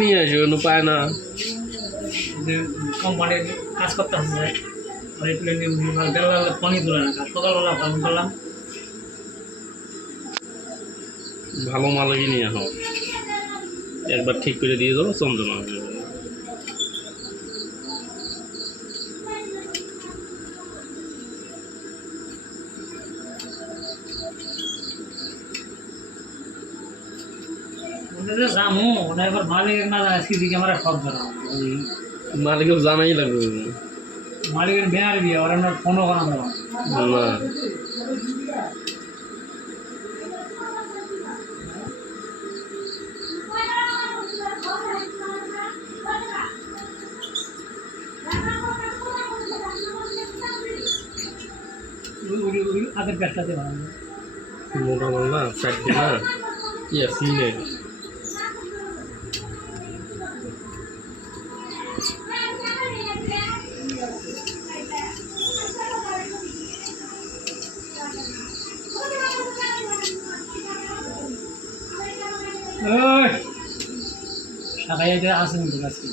নিয়ে আসো কোনো পায় না। কোম্পানির কাজ করতে হবে পানি তুলে নিয়ে বেলা পানি তুলে না সকালবেলা ফোন করলাম ভালো মালই নিয়ে আসো একবার ঠিক করে দিয়ে দেবো চন্দ্রমা জামু ওটা এবার মালিক না সিসি ক্যামেরা সব ধরা ওই মালিকেও জানাই লাগবে। মালিকের বেনার দিয়ে ওরা আমরা ফোনও করা না। আগের ব্যাগটাতে বানাবো মোটা মোটা চারটে না? ইয়ে সিনে সাকাই যে আসে কিন্তু আজকে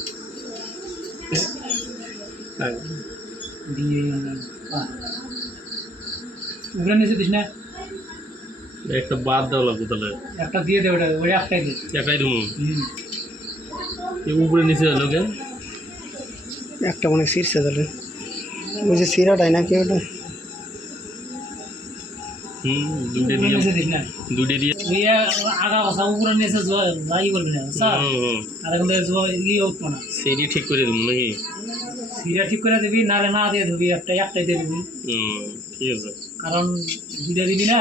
দিয়ে উড়ে নিচে দিস না একটা বাদ দেওয়া লাগবে তাহলে একটা দিয়ে দে ওটা ওই একটাই দে একাই দেবো হুম এই উপরে নিচে হলো কে একটা মনে শীর্ষে তাহলে ওই যে সিরাটাই নাকি ওটা হুম দুটে দিয়ে দুটে দিয়ে ওই আগা কথা উপরে নিচে যাই বলবি না স্যার। আর এখন ইয়ে উঠবো না। সেইটি ঠিক করে দেবো নাকি? সিরা ঠিক করে দিবি নাহলে না দিয়ে দিবি একটা একটাই দিয়ে দিবি। ঠিক আছে কারণ দুইটা দিবি না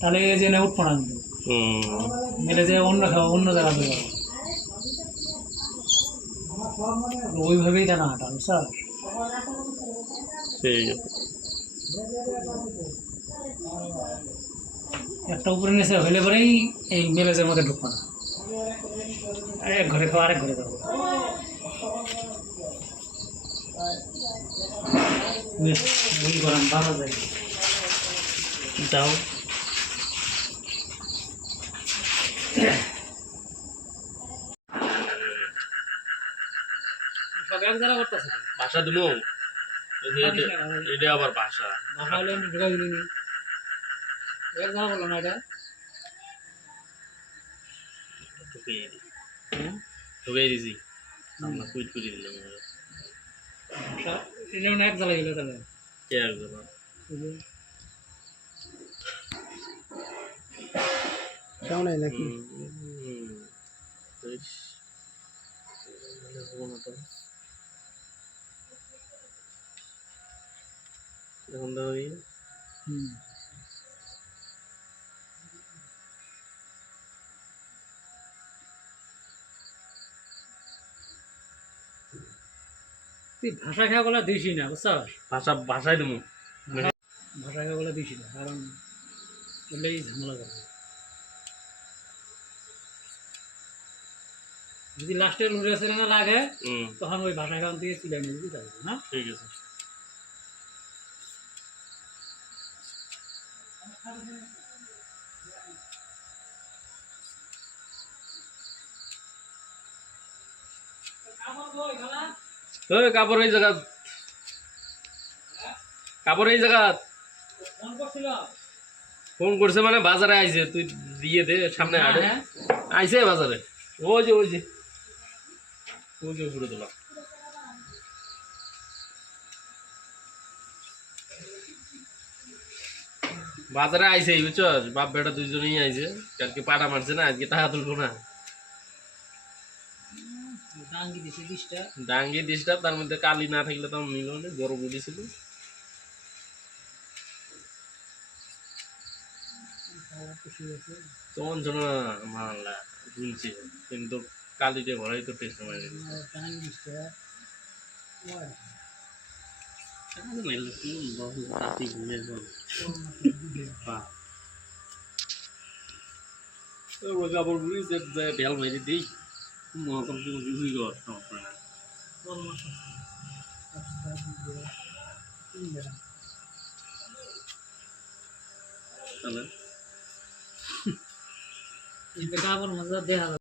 তাহলে যে না উঠবো না কিন্তু। মেলে যে অন্য খাব অন্য জায়গা দেবো ওইভাবেই জানা হাঁটা স্যার ঠিক আছে। একটা উপরে নিচে হলে পরেই এই মেলেজের মধ্যে ঢুকবো না। এক ঘরে খাওয়া আরেক ঘরে খাব ভুল করাম ভালো যায় করতেছে ভাষা দেবো এটা- আবার ভাষা। ভাষা হলে ঢুকাই দিলি এক জায়গা না এটা? ঢুকিয়ে দিছি। আমরা কুইট করে দিলাম ভাষা এই এক জায়গায় গেলে তাহলে। কে একজন এই কেউ নাই নাকি? এখন তো হুম। তুই ভাষা খেয়া বলা দিসই না বুঝছ? ভাষা ভাষায় দেবো। ভাষা খেয়া বলা দিসই না কারণ বললেই ঝামেলা করবে যদি লাস্টে লুড়ে আসে না লাগে তখন ওই ভাষা খান থেকে তুলে নিয়ে না? ঠিক আছে। ওই কাপড় এই জায়গা। কাপড় এই জায়গা। ফোন করছে মানে বাজারে আইছে তুই দিয়ে দে সামনে হাটে হ্যাঁ। আইছে বাজারে। ওই যে ওই যে। ওই যে উপরে তোলা। বাজারে আইছে এই বাপ বেটা দুইজনেই আইছে। কালকে পাটা মারছে না আজকে টাকা তুলবো না। ডাঙ্গি ডিস্টার্ব তার মধ্যে কালি না থাকলে তো গরম উঠেছিল খুশি হয়েছে তখন জন মানলা শুনছি কিন্তু কালিতে ভরাই তো টেস্ট মারি কাপড় বুড়ি বেল মেরে দিই। মতন কি বুঝি গো সমস্যা বড় মাছ আছে একটা দুটো তিন বেলা তাহলে এই কাপড় মধ্যে দেখা